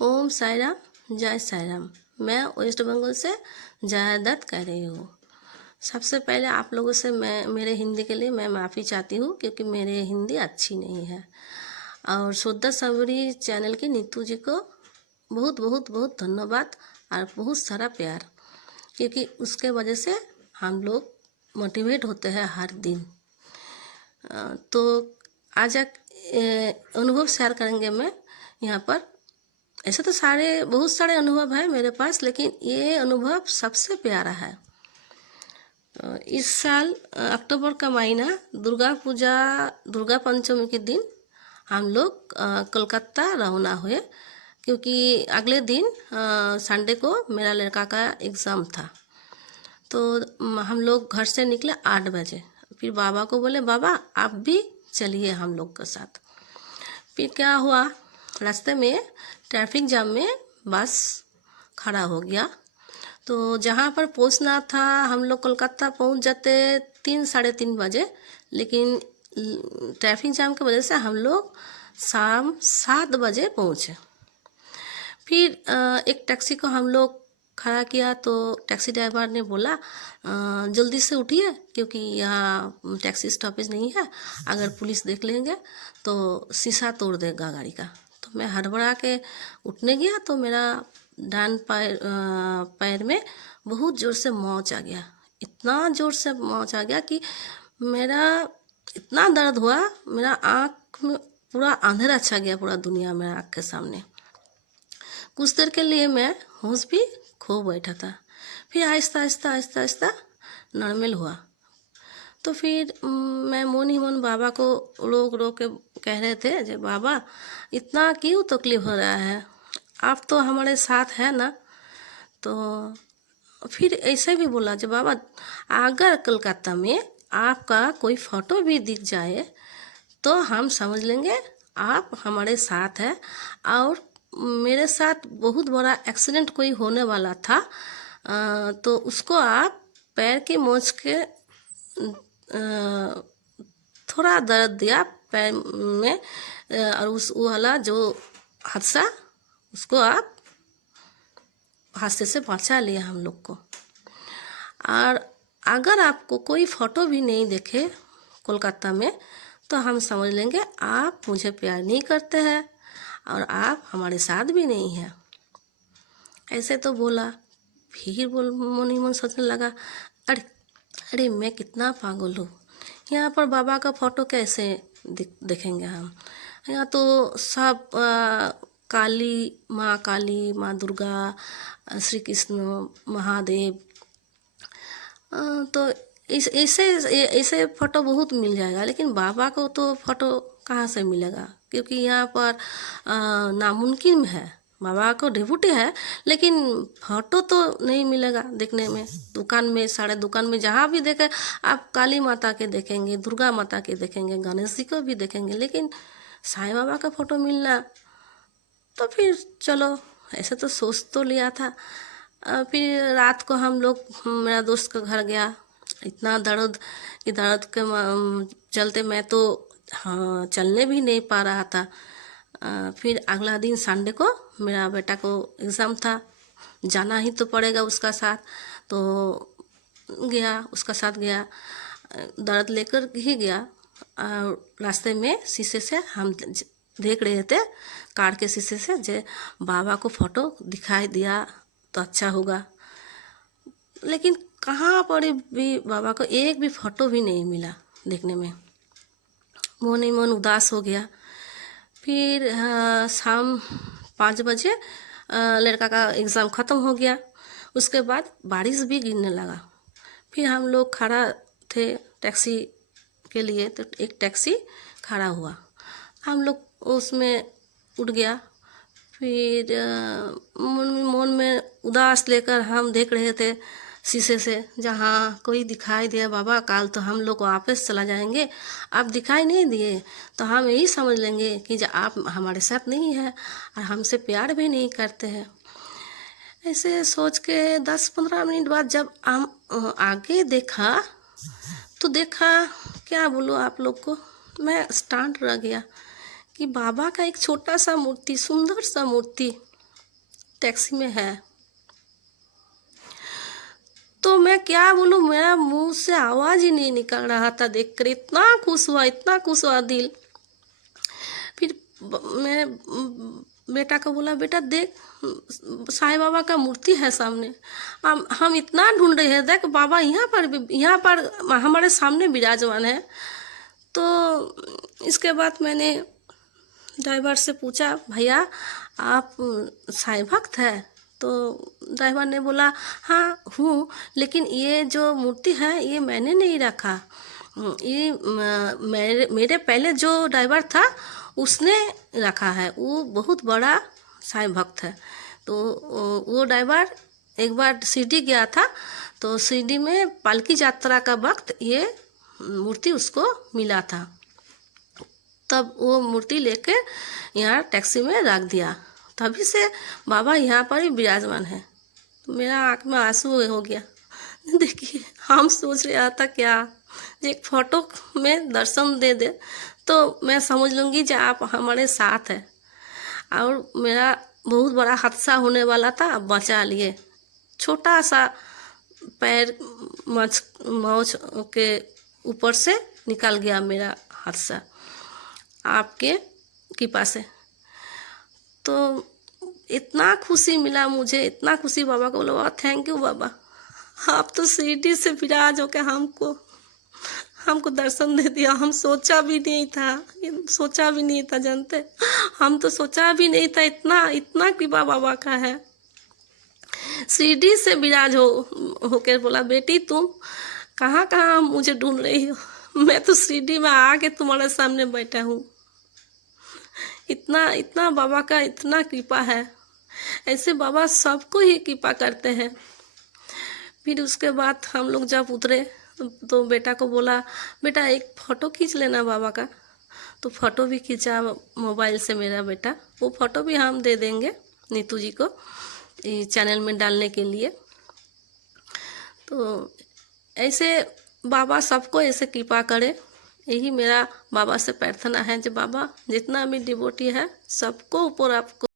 ओम साई राम, जय साई राम। मैं वेस्ट बंगाल से जया दत्त कह रही हूँ। सबसे पहले आप लोगों से मैं मेरे हिंदी के लिए मैं माफ़ी चाहती हूँ, क्योंकि मेरे हिंदी अच्छी नहीं है। और शुद्ध सबरी चैनल की नीतू जी को बहुत बहुत बहुत धन्यवाद और बहुत सारा प्यार, क्योंकि उसके वजह से हम लोग मोटिवेट होते हैं हर दिन। तो आज एक अनुभव शेयर करेंगे मैं यहाँ पर। ऐसे तो बहुत सारे अनुभव है मेरे पास, लेकिन ये अनुभव सबसे प्यारा है। इस साल अक्टूबर का महीना दुर्गा पंचमी के दिन हम लोग कोलकाता रवाना हुए, क्योंकि अगले दिन संडे को मेरा लड़का का एग्ज़ाम था। तो हम लोग घर से निकले 8 बजे। फिर बाबा को बोले, बाबा आप भी चलिए हम लोग के साथ। फिर क्या हुआ, रास्ते में ट्रैफिक जाम में बस खड़ा हो गया। तो जहाँ पर पहुँचना था हम लोग कोलकाता पहुँच जाते 3-3:30 बजे, लेकिन ट्रैफिक जाम की वजह से हम लोग शाम 7 बजे पहुँचे। फिर एक टैक्सी को हम लोग खड़ा किया, तो टैक्सी ड्राइवर ने बोला जल्दी से उठिए, क्योंकि यहाँ टैक्सी स्टॉपेज नहीं है, अगर पुलिस देख लेंगे तो शीशा तोड़ देगा गाड़ी का। तो मैं हड़बड़ा के उठने गया, तो मेरा डान पैर में बहुत ज़ोर से मोच आ गया। इतना ज़ोर से मोच आ गया कि मेरा इतना दर्द हुआ, मेरा आँख में पूरा अंधेरा छा गया, पूरा दुनिया मेरा आँख के सामने। कुछ देर के लिए मैं होश भी खो बैठा था। फिर आहिस्ता आहिस्ता आहिस्ता आहिस्ता नॉर्मल हुआ। तो फिर मैं मन ही मन बाबा को रो के कह रहे थे, जे बाबा इतना क्यों तकलीफ हो रहा है, आप तो हमारे साथ है ना। तो फिर ऐसे भी बोला, जे बाबा अगर कलकत्ता में आपका कोई फ़ोटो भी दिख जाए तो हम समझ लेंगे आप हमारे साथ है। और मेरे साथ बहुत बड़ा एक्सीडेंट कोई होने वाला था, तो उसको आप पैर की मोच के थोड़ा दर्द दिया पैर में, और उस वाला जो हादसा उसको आप हादसे से बचा लिया हम लोग को। और अगर आपको कोई फ़ोटो भी नहीं देखे कोलकाता में, तो हम समझ लेंगे आप मुझे प्यार नहीं करते हैं और आप हमारे साथ भी नहीं हैं। ऐसे तो बोला। फिर मन ही मन सोचने लगा, अरे अरे मैं कितना पागल हूँ, यहाँ पर बाबा का फ़ोटो कैसे देखेंगे हम। यहाँ तो सब काली माँ दुर्गा, श्री कृष्ण, महादेव, तो ऐसे फ़ोटो बहुत मिल जाएगा, लेकिन बाबा को तो फ़ोटो कहाँ से मिलेगा, क्योंकि यहाँ पर नामुमकिन है। बाबा को डिवोटी है, लेकिन फ़ोटो तो नहीं मिलेगा देखने में। दुकान में, सारे दुकान में जहाँ भी देखें आप काली माता के देखेंगे, दुर्गा माता के देखेंगे, गणेश जी को भी देखेंगे, लेकिन साईं बाबा का फ़ोटो मिलना। तो फिर चलो ऐसे तो सोच तो लिया था। फिर रात को हम लोग मेरा दोस्त का घर गया। इतना दर्द के चलते मैं तो चलने भी नहीं पा रहा था। फिर अगला दिन संडे को मेरा बेटा को एग्ज़ाम था, जाना ही तो पड़ेगा उसका साथ। तो गया, उसका साथ गया, दर्द लेकर ही गया। रास्ते में शीशे से हम देख रहे थे, कार के शीशे से, जे बाबा को फ़ोटो दिखाई दिया तो अच्छा होगा। लेकिन कहाँ पर भी बाबा को एक भी फ़ोटो भी नहीं मिला देखने में। मन ही मन उदास हो गया। फिर शाम 5 बजे लड़का का एग्ज़ाम ख़त्म हो गया। उसके बाद बारिश भी गिरने लगा। फिर हम लोग खड़ा थे टैक्सी के लिए, तो एक टैक्सी खड़ा हुआ, हम लोग उसमें उठ गया। फिर मन में उदास लेकर हम देख रहे थे शीशे से, जहाँ कोई दिखाई दिया, बाबा कल तो हम लोग वापस चला जाएंगे, आप दिखाई नहीं दिए तो हम यही समझ लेंगे कि आप हमारे साथ नहीं है और हमसे प्यार भी नहीं करते हैं। ऐसे सोच के 10-15 मिनट बाद जब हम आगे देखा, तो देखा, क्या बोलूँ आप लोग को, मैं स्टंट रह गया कि बाबा का एक छोटा सा मूर्ति, सुंदर सा मूर्ति टैक्सी में है। तो मैं क्या बोलूँ, मेरा मुंह से आवाज़ ही नहीं निकल रहा था देखकर, इतना खुश हुआ, इतना खुश हुआ दिल। फिर मैं बेटा को बोला, बेटा देख साईं बाबा का मूर्ति है सामने, हम इतना ढूंढ रहे हैं, देख बाबा यहाँ पर हमारे सामने विराजमान है। तो इसके बाद मैंने ड्राइवर से पूछा, भैया आप साईं भक्त है? तो ड्राइवर ने बोला, हाँ हूँ, लेकिन ये जो मूर्ति है ये मैंने नहीं रखा, ये मेरे पहले जो ड्राइवर था उसने रखा है, वो बहुत बड़ा साईं भक्त है। तो वो ड्राइवर एक बार शिरडी गया था, तो शिरडी में पालकी यात्रा का वक्त ये मूर्ति उसको मिला था, तब वो मूर्ति लेके यहाँ टैक्सी में रख दिया, तभी से बाबा यहाँ पर ही विराजमान है। तो मेरा आँख में आंसू हो गया। देखिए, हम सोच रहा था क्या एक फ़ोटो में दर्शन दे दे तो मैं समझ लूँगी कि आप हमारे साथ हैं, और मेरा बहुत बड़ा हादसा होने वाला था, अब बचा लिए। छोटा सा पैर मौज के ऊपर से निकल गया मेरा हादसा आपके कृपा से। तो इतना खुशी मिला मुझे, इतना खुशी। बाबा को बोला, थैंक यू बाबा, आप तो शिरडी से विराज होकर हमको दर्शन दे दिया। हम सोचा भी नहीं था, जानते, हम तो सोचा भी नहीं था, इतना कृपा बाबा का है। शिरडी से विराज होकर बोला, बेटी तुम कहाँ मुझे ढूंढ रही हो, मैं तो शिरडी में आके तुम्हारे सामने बैठा हूँ। इतना बाबा का इतना कृपा है, ऐसे बाबा सबको ही कृपा करते हैं। फिर उसके बाद हम लोग जब उतरे तो बेटा को बोला, बेटा एक फ़ोटो खींच लेना बाबा का। तो फ़ोटो भी खींचा मोबाइल से मेरा बेटा, वो फ़ोटो भी हम दे देंगे नीतू जी को चैनल में डालने के लिए। तो ऐसे बाबा सबको ऐसे कृपा करे, यही मेरा बाबा से प्रार्थना है। जो बाबा जितना भी डिवोटी है सबको ऊपर आपको